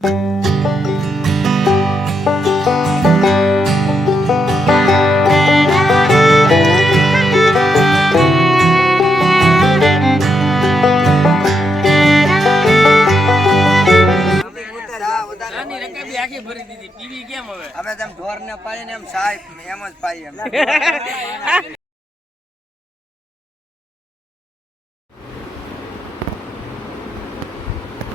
અમે તેમ ઢોર ને પાડીને એમ સાહેબ એમ જ પાડી એમ.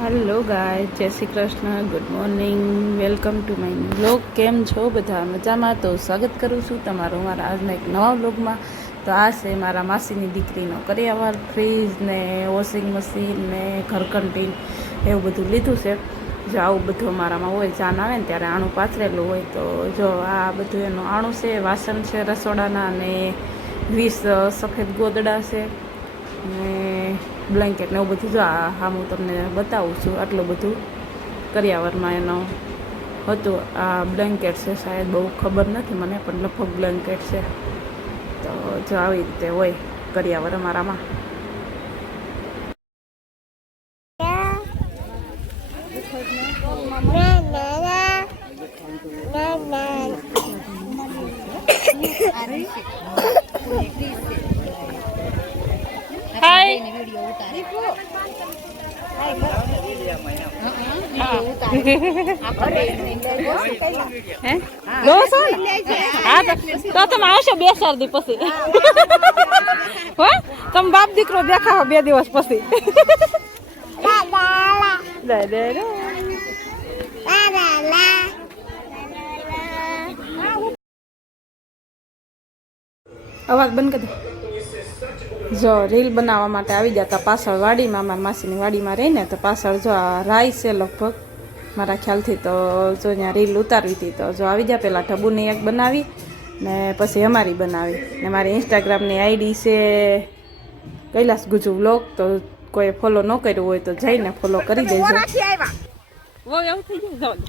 હેલો ગાય, જય Shri Krishna, good morning, welcome to my vlog. કેમ છો બધા? મજામાં? તો સ્વાગત કરું છું તમારું મારા આજના એક નવા વ્લોગમાં. તો આ છે મારા માસીની દીકરીનો કરિયાવર, ફ્રીજ ને વોશિંગ મશીન ને ઘરઘંટી એવું બધું લીધું છે. જો આવું બધું અમારામાં હોય, જાન આવે ને ત્યારે આણું પાથરેલું હોય. તો જો આ બધું એનું આણું છે, વાસણ છે રસોડાના, અને 20 સફેદ ગોદડા છે ને બ્લેન્કેટ ને એવું બધું. જો હા હું તમને બતાવું છું. આટલું બધું કરિયાવરમાં એનો હતું. આ બ્લેન્કેટ છે, શાયદ બહુ ખબર નથી મને, પણ લગભગ બ્લેન્કેટ છે. તો જો આવી રીતે હોય કરિયાવર અમારામાં. તો તમે આવશો 2 શરદી પછી. તમે બાપ દીકરો દેખાવો 2 દિવસ પછી. અવાજ બંધ કરી દે. જો રીલ બનાવવા માટે આવી જતા પાછળ વાડીમાં, અમારા માસીની વાડીમાં રહીને, તો પાછળ જો આ રાઈ છે લગભગ મારા ખ્યાલથી. તો જો ત્યાં રીલ ઉતારવી હતી. તો જો આવી જાય. પહેલાં ઢબુની એક બનાવી ને પછી અમારી બનાવી. ને મારી ઇન્સ્ટાગ્રામની આઈડી છે કૈલાસ ગુજુ વ્લોગ. તો કોઈ ફોલો ન કર્યું હોય તો જઈને ફોલો કરી દેજો. એવું થઈ ગયું.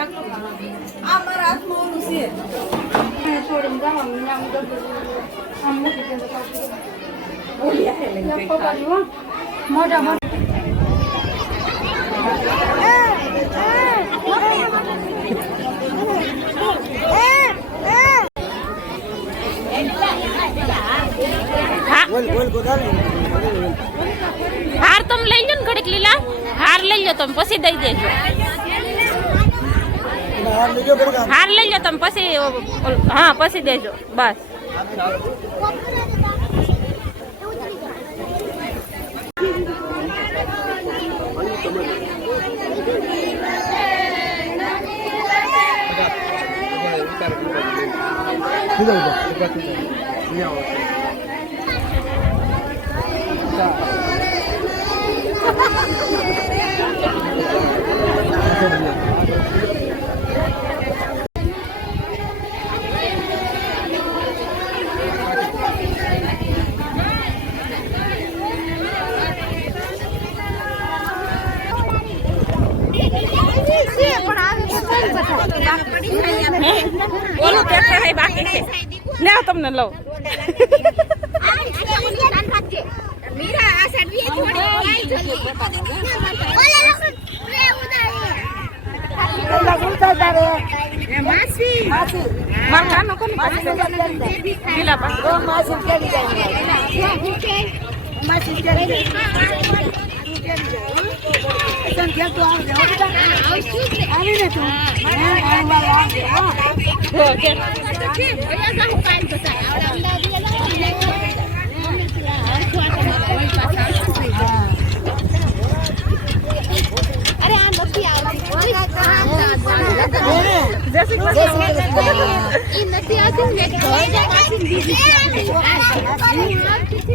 આ મારા હાથમાં ઓલું છે છોડીને જવાનું નામ આમ મૂકી દે ઓલી આ મોટા મોટા હાર તમે લઈ લો ને ઘડીક લીલા હાર લઈ લો તમે પછી દઈ દેજો હાર લઈ લો તમે પછી હા પછી દેજો બસ ઓલું પેપર હે બાકી છે લે તમને લઉં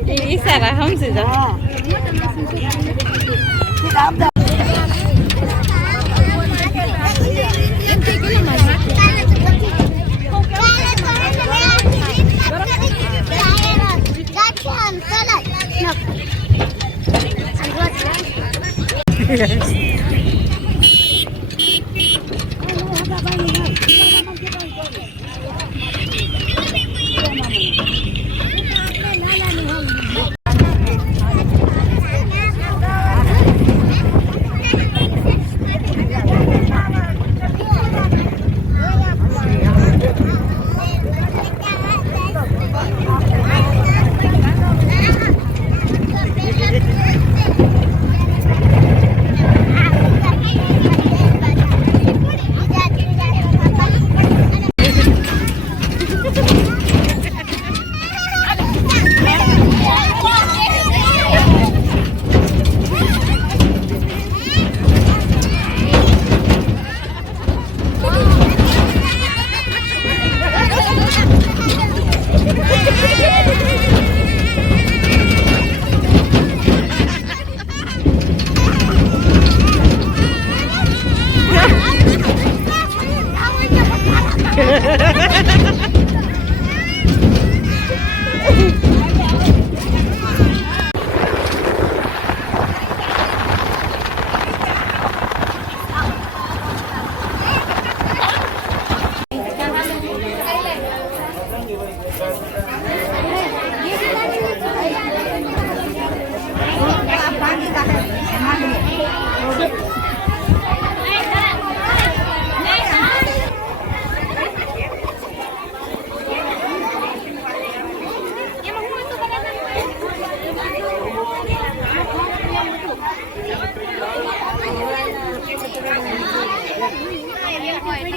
ઈશારા સમજી જાઓ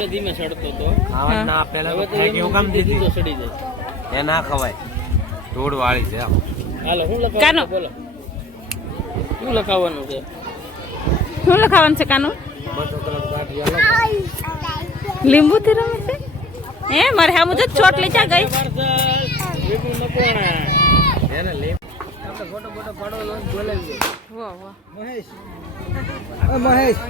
ધીમે ચડતો તો આવા ના પેલા તો ફેંકી હું કામ દીધી તો ચડી જાય એ ના ખવાય ધૂળ વાળી છે આમ. હાલો હું કાનો? લખાવાનું બોલો શું લખાવાનું છે શું લખાવાનું છે કાનું બધો કલર કાઢી આલો. લીંબુ થી રમે છે હે મારે હા મુજબ ચોટ લઈ જા ગઈ વિપુલ મકવાણા એને લે આપણે ફોટો ફોટો પાડવાનો બોલાવી વાહ વાહ મહેશ મહેશ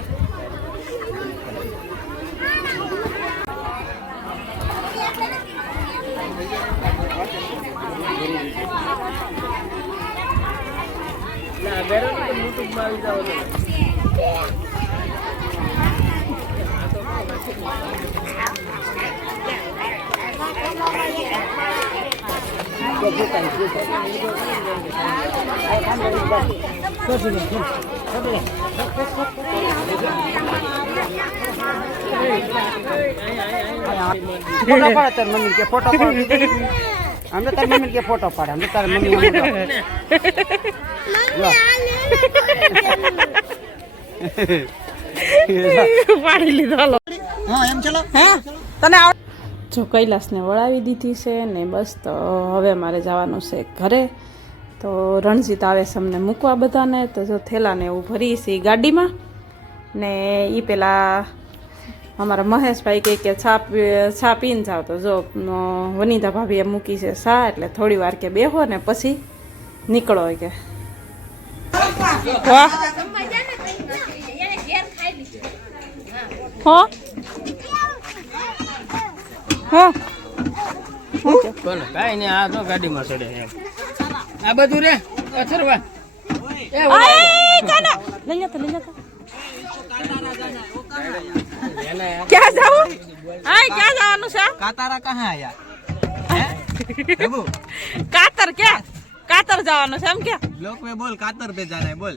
ના બેરો તો મોટું મારી જાવ તો फोटो पाड़ तेरे मम्मी के फोटो पाड़ हमने तेरे मम्मी के फोटो पाड़ हमने तेरे मम्मी પાડી લીધો લો. हां एम चलो હે તને જો કૈલાસને વળાવી દીધી છે ને બસ તો હવે મારે જવાનું છે ઘરે. તો રણજીત આવે છે અમને મૂકવા બધાને. તો જો થેલાને એવું ભરી છે ગાડીમાં ને એ પેલા અમારા મહેશભાઈ કહે કે છા પીને જાવ. તો જો વનિતા ભાભીએ મૂકી છે શા એટલે થોડી વાર કે બેહો ને પછી નીકળો કે વાહ હો હો કોને કાઈ નહીં આ તો ગાડીમાં ચડે એમ આ બધું રે અથરવા એ લઈ જતા ક્યાં જાવું? હા ક્યાં જવાનું છે? कातारा कहाँ आया કાતર ક્યાં? કાતર જવાનું છે એમ કે? लोग में बोल कातर पे जाना है बोल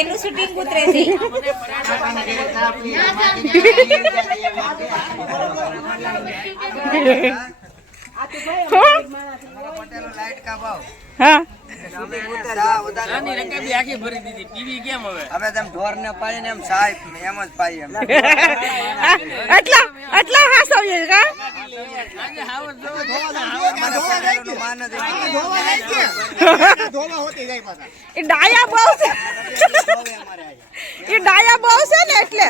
એનું શૂટિંગ ઉતરે છે લાઈટ કા ભાવ હા આની રકાબી આખી ભરી દીધી ટીવી કેમ હવે અમે તેમ ઢોર ને પાડીને એમ સાહેબ એમ જ પાડી એમ એટલા હાસવીએ કા આજે હાવર જો અમારા પેલાનું માન જ એ ડાયા બહુ છે એ ડાયા બહુ છે ને એટલે